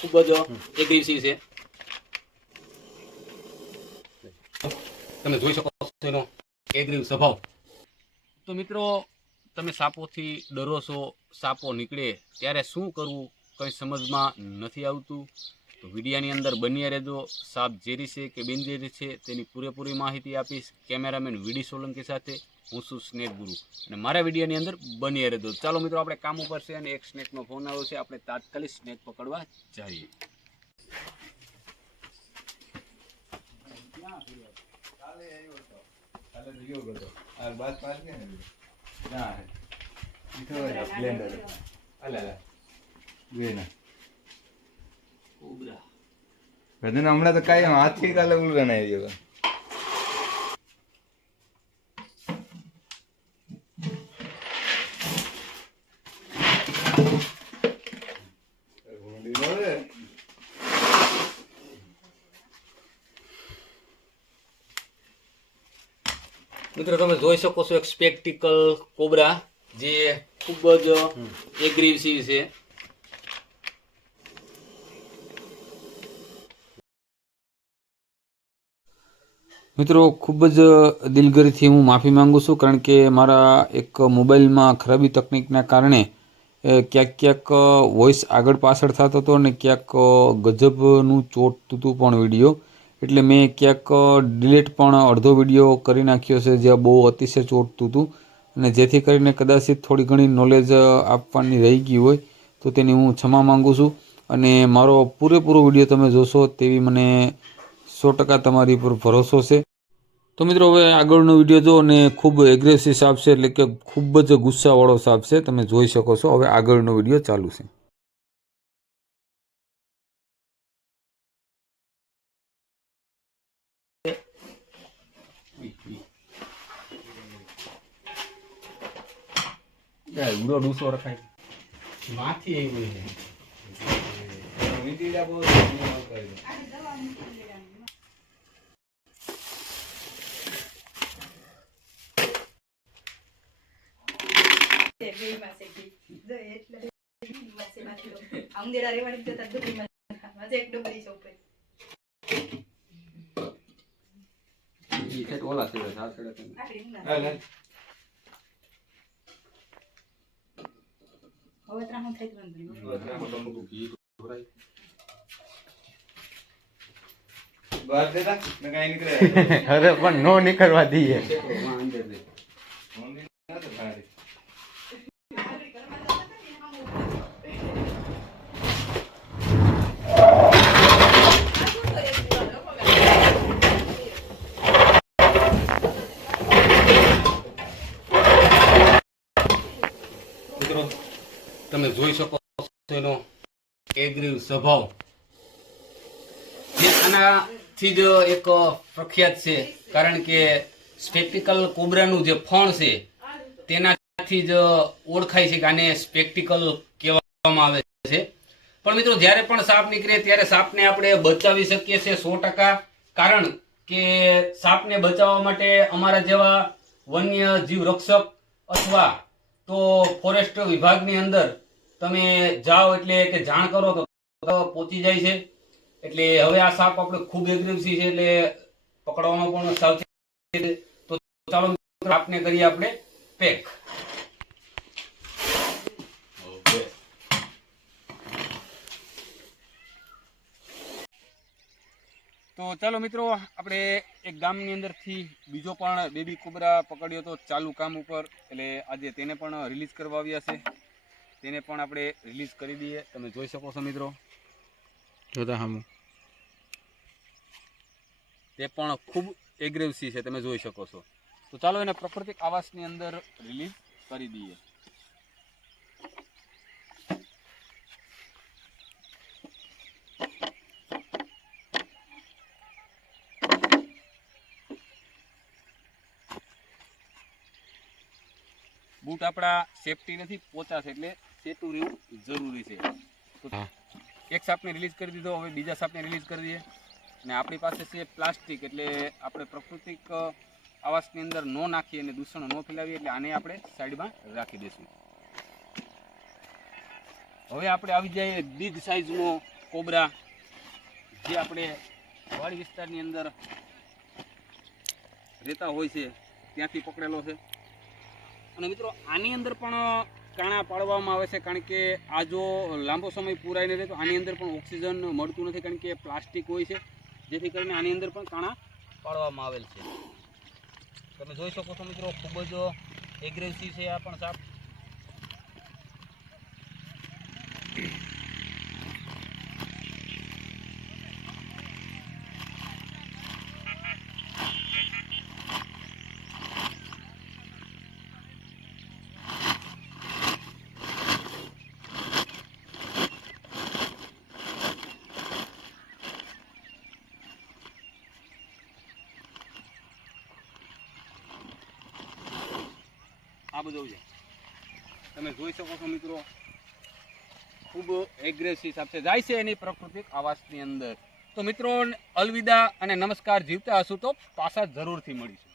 ખૂબ જ એગ્રેસિવ છે. તમે જોઈ શકો છો એનો એગ્રીવ સ્વભાવ. તો મિત્રો તમે સાપોથી ડરો છો સાપો નીકળે ત્યારે શું કરવું કંઈ સમજમાં નથી આવતું? તો વિડીયાની અંદર બન્યા રહેજો. સાપ ઝેરી છે કે બિનઝેરી છે તેની પૂરેપૂરી માહિતી આપીશ. કેમેરામેન વીડી સોલંકી સાથે. હું છું સ્નેક ગુરુ. અને મારા વિડિયાની અંદર બન્યા રહેજો. ચાલો મિત્રો, આપણે કામ ઉપર છે અને એક સ્નેકનો ફોન આવ્યો છે. આપણે તાત્કાલિક સ્નેક પકડવા જઈએ. હમણાં તો કઈ હાથથી કાલે ઉલરા આવી ગયો. મિત્રો તમે જોઈ શકો છો એક સ્પેક્ટિકલ કોબરા જે ખૂબ જ એગ્રેસિવ છે. મિત્રો, ખૂબ જ દિલગીરીથી હું માફી માંગુ છું, કારણ કે મારા એક મોબાઈલમાં ખરાબી તકનિકના કારણે ક્યાંક ક્યાંક વોઇસ આગળ પાછળ થતો હતો અને ક્યાંક ગજબનું ચોટતું હતું પણ વીડિયો. એટલે મેં ક્યાંક ડિલેટ પણ અડધો વીડિયો કરી નાખ્યો છે જ્યાં બહુ અતિશય ચોટતું હતું અને જેથી કરીને કદાચિત થોડી ઘણી નોલેજ આપવાની રહી ગઈ હોય, તો તેની હું ક્ષમા માંગુ છું. અને મારો પૂરેપૂરો વીડિયો તમે જોશો, તેવી મને સો ટકા તમારી પર ભરોસો છે. તો મિત્રો હવે આગળનો વીડિયો જો અને ખૂબ એગ્રેસિવ સાપ છે એટલે કે ખૂબ જ ગુસ્સાવાળો સાપ છે તમે જોઈ શકો છો. હવે આગળનો વીડિયો ચાલુ છે. ઉડો ડૂસો રખાય. માથી એવું છે અંગેડા એક છે ઉપર ઓલા છે સાત સાડા થઈ. બાર દેતા કઈ નીકળે અરે પણ નો નીકળવા દઈએ. મિત્રો જોઈ શકો એનો એગ્રીવ સ્વભાવ. આનાથી જ એક પ્રખ્યાત છે, કારણ કે સ્પેક્ટિકલ કોબરાનું જે ફણ છે, તેનાથી જ ઓળખાય છે કે આને સ્પેક્ટિકલ કહેવામાં આવે છે. પણ મિત્રો, જ્યારે પણ સાપ નીકળે ત્યારે સાપને આપણે બચાવી શકીએ છીએ સો ટકા, કારણ કે સાપને બચાવવા માટે અમારા જેવા વન્ય જીવ રક્ષક અથવા તો ફોરેસ્ટ વિભાગની અંદર તમે જાઓ એટલે કે જાણ કરો તો પહોંચી જાય છે. એટલે હવે આ સાપ આપણે ખૂબ એગ્રેસિવ છે એટલે પકડવામાં પણ સાવચેત તો ચાલો આપને કરીએ આપણે પેક તો ચાલો મિત્રો આપણે એક ગામની અંદરથી બીજો પણ બેબી કુબરા પકડ્યો તો ચાલુ કામ ઉપર. એટલે આજે તેને પણ રિલીઝ કરવા આવ્યા છે. તેને પણ આપણે રિલીઝ કરી દઈએ. તમે જોઈ શકો છો મિત્રો. જોતા હમ. તે પણ ખૂબ એગ્રેસિવ છે, તમે જોઈ શકો છો. તો ચાલો એને પ્રાકૃતિક આવાસની અંદર રિલીઝ કરી દઈએ. બૂટ આપણા સેફટી નથી પોચા છે એટલે સેટું રહેવું જરૂરી છે. એક સાપને રિલીઝ કરી દીધો હવે બીજા સાપને રિલીઝ કરી દઈએ. અને આપણી પાસે છે પ્લાસ્ટિક એટલે આપણે પ્રાકૃતિક આવાસની અંદર ન નાખીએ અને દૂષણ ન ફેલાવીએ એટલે આને આપણે સાઈડમાં રાખી દઈશું. હવે આપણે આવી જઈએ બિગ સાઇઝનો કોબરા જે આપણે વાડી વિસ્તારની અંદર રહેતા હોય છે ત્યાંથી પકડેલો છે. અને મિત્રો આની અંદર પણ કાણા પાડવામાં આવે છે કારણ કે આ જો લાંબો સમય પૂરાઈ નથી તો આની અંદર પણ ઓક્સિજન મળતું નથી કારણ કે પ્લાસ્ટિક હોય છે. જેથી કરીને આની અંદર પણ કાણા પાડવામાં આવેલ છે. તમે જોઈ શકો છો મિત્રો, ખૂબ જ એગ્રેસિવ છે આ પણ સાપ. આ બધું છે તમે જોઈ શકો છો મિત્રો, ખૂબ એગ્રેસિવ છે જાય છે એની પ્રાકૃતિક આવાસની અંદર. તો મિત્રો અલવિદા અને નમસ્કાર જીવતા હશું તો પાછા જરૂરથી મળીશું.